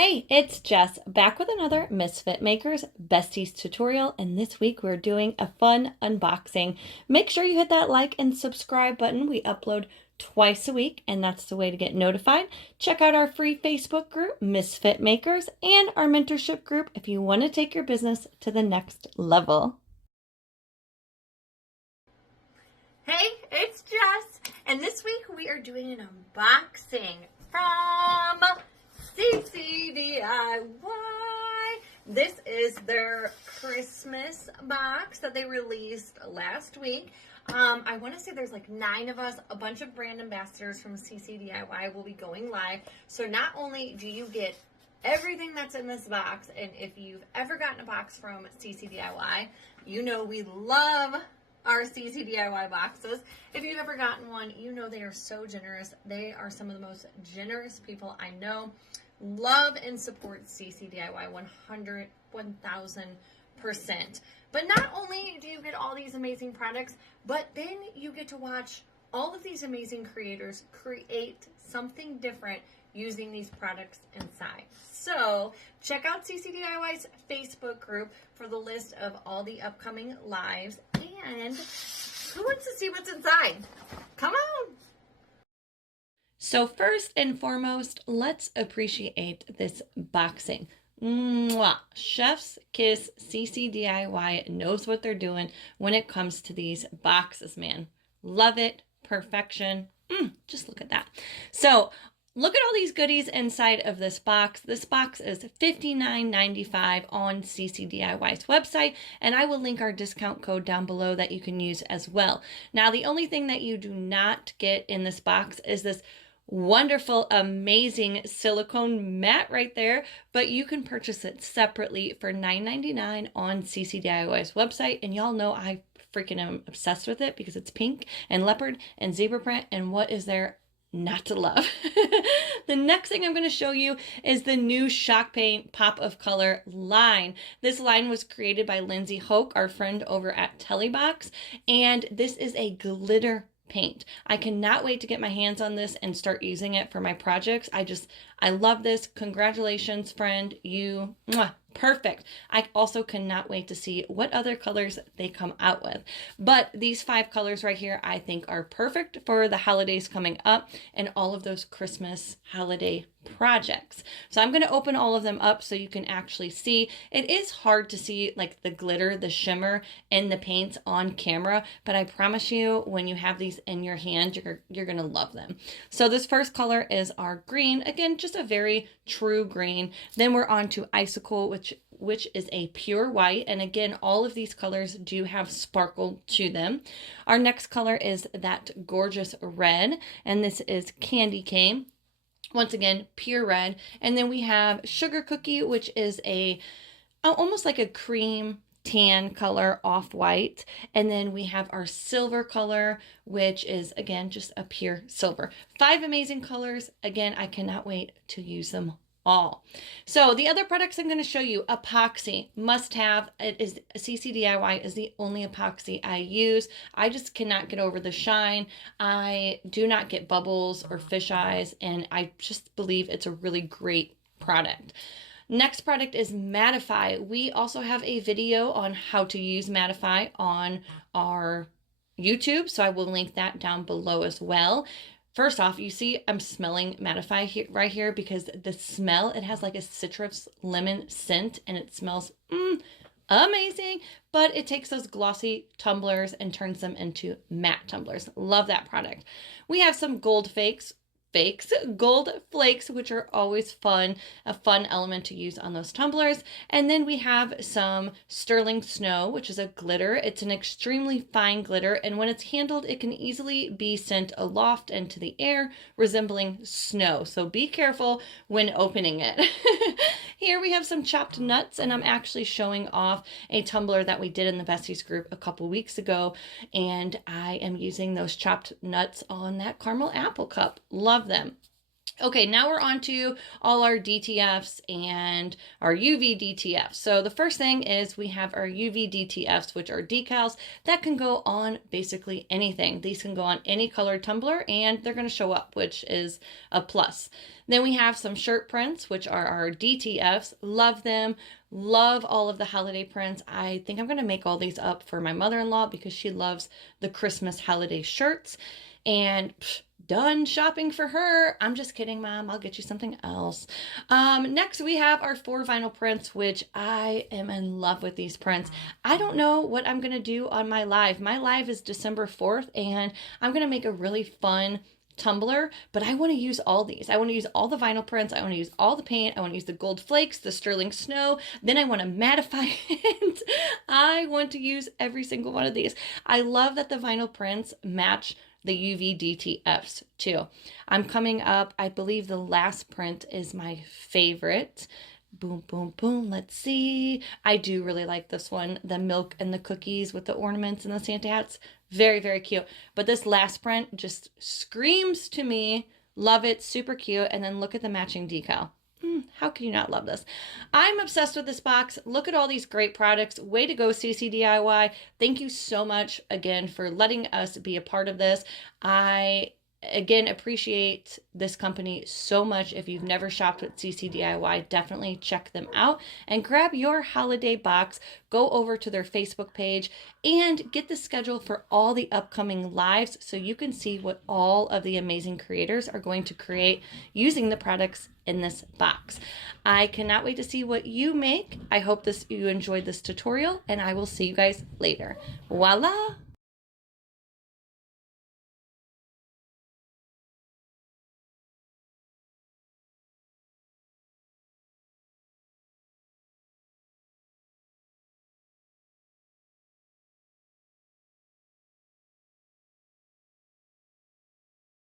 Hey, it's Jess back with another Misfit Makers Besties tutorial, and this week we're doing a fun unboxing. Make sure you hit that like and subscribe button. We upload twice a week, and that's the way to get notified. Check out our free Facebook group, Misfit Makers, and our mentorship group if you want to take your business to the next level. Hey, it's Jess, and this week we are doing an unboxing from CCDIY. This is their Christmas box that they released last week. I want to say there's like 9 of us, a bunch of brand ambassadors from CCDIY will be going live. So not only do you get everything that's in this box, and if you've ever gotten a box from CCDIY, you know we love our CCDIY boxes. If you've ever gotten one, you know they are so generous. They are some of the most generous people I know. Love and support CCDIY 1000%. But not only do you get all these amazing products, but then you get to watch all of these amazing creators create something different using these products inside. So check out CCDIY's Facebook group for the list of all the upcoming lives. And who wants to see what's inside? Come on! So first and foremost, let's appreciate this boxing. Mwah. Chef's kiss. CCDIY knows what they're doing when it comes to these boxes, man. Love it. Perfection. Just look at that. So look at all these goodies inside of this box. This box is $59.95 on CCDIY's website, and I will link our discount code down below that you can use as well. Now, the only thing that you do not get in this box is this wonderful, amazing silicone mat right there, but you can purchase it separately for $9.99 on CCDIY's website, and y'all know I freaking am obsessed with it because it's pink and leopard and zebra print, and what is there not to love? The next thing I'm going to show you is the new Shock Paint Pop of Color line. This line was created by Lindsay Hoke, our friend over at Telebox, and this is a glitter paint. I cannot wait to get my hands on this and start using it for my projects. I love this. Congratulations, friend. You, perfect. I also cannot wait to see what other colors they come out with. But these 5 colors right here, I think are perfect for the holidays coming up and all of those Christmas holiday projects. So I'm going to open all of them up so you can actually see. It is hard to see like the glitter, the shimmer, and the paints on camera, but I promise you when you have these in your hand, you're going to love them. So this first color is our green. Again, just a very true green. Then we're on to Icicle, which is a pure white. And again, all of these colors do have sparkle to them. Our next color is that gorgeous red, and this is Candy Cane. Once again, pure red. And then we have Sugar Cookie, which is almost like a cream tan color, off-white. And then we have our silver color, which is, again, just a pure silver. 5 amazing colors. Again, I cannot wait to use them all. So the other products I'm going to show you, epoxy, must have. It is CCDIY is the only epoxy I use. I just cannot get over the shine. I do not get bubbles or fish eyes, and I just believe it's a really great product. Next product is Mattify. We also have a video on how to use Mattify on our YouTube, so I will link that down below as well. First off, you see I'm smelling Mattify here, right here, because the smell, it has like a citrus lemon scent, and it smells amazing, but it takes those glossy tumblers and turns them into matte tumblers. Love that product. We have some gold gold flakes, which are always fun, a fun element to use on those tumblers. And then we have some sterling snow, which is a glitter. It's an extremely fine glitter, and when it's handled, it can easily be sent aloft into the air, resembling snow. So be careful when opening it. Here we have some chopped nuts, and I'm actually showing off a tumbler that we did in the Besties group a couple weeks ago, and I am using those chopped nuts on that caramel apple cup. Love them. Okay, now we're on to all our DTFs and our UV DTFs. So the first thing is we have our UV DTFs, which are decals that can go on basically anything. These can go on any colored tumbler and they're going to show up, which is a plus. Then we have some shirt prints, which are our DTFs. Love them. Love all of the holiday prints. I think I'm going to make all these up for my mother-in-law because she loves the Christmas holiday shirts. And done shopping for her. I'm just kidding, Mom. I'll get you something else. Next, we have our 4 vinyl prints, which I am in love with these prints. I don't know what I'm going to do on my live. My live is December 4th, and I'm going to make a really fun tumbler, but I want to use all these. I want to use all the vinyl prints. I want to use all the paint. I want to use the gold flakes, the sterling snow. Then I want to mattify it. I want to use every single one of these. I love that the vinyl prints match the UV DTFs too. I'm coming up, I believe the last print is my favorite. Boom, boom, boom. Let's see. I do really like this one. The milk and the cookies with the ornaments and the Santa hats. Very, very cute. But this last print just screams to me. Love it. Super cute. And then look at the matching decal. How can you not love this? I'm obsessed with this box. Look at all these great products. Way to go, CCDIY. Thank you so much again for letting us be a part of this. I again appreciate this company so much. If you've never shopped with CCDIY, definitely check them out and grab your holiday box. Go over to their Facebook page and get the schedule for all the upcoming lives so you can see what all of the amazing creators are going to create using the products in this box. I cannot wait to see what you make. I hope you enjoyed this tutorial, and I will see you guys later. Voila!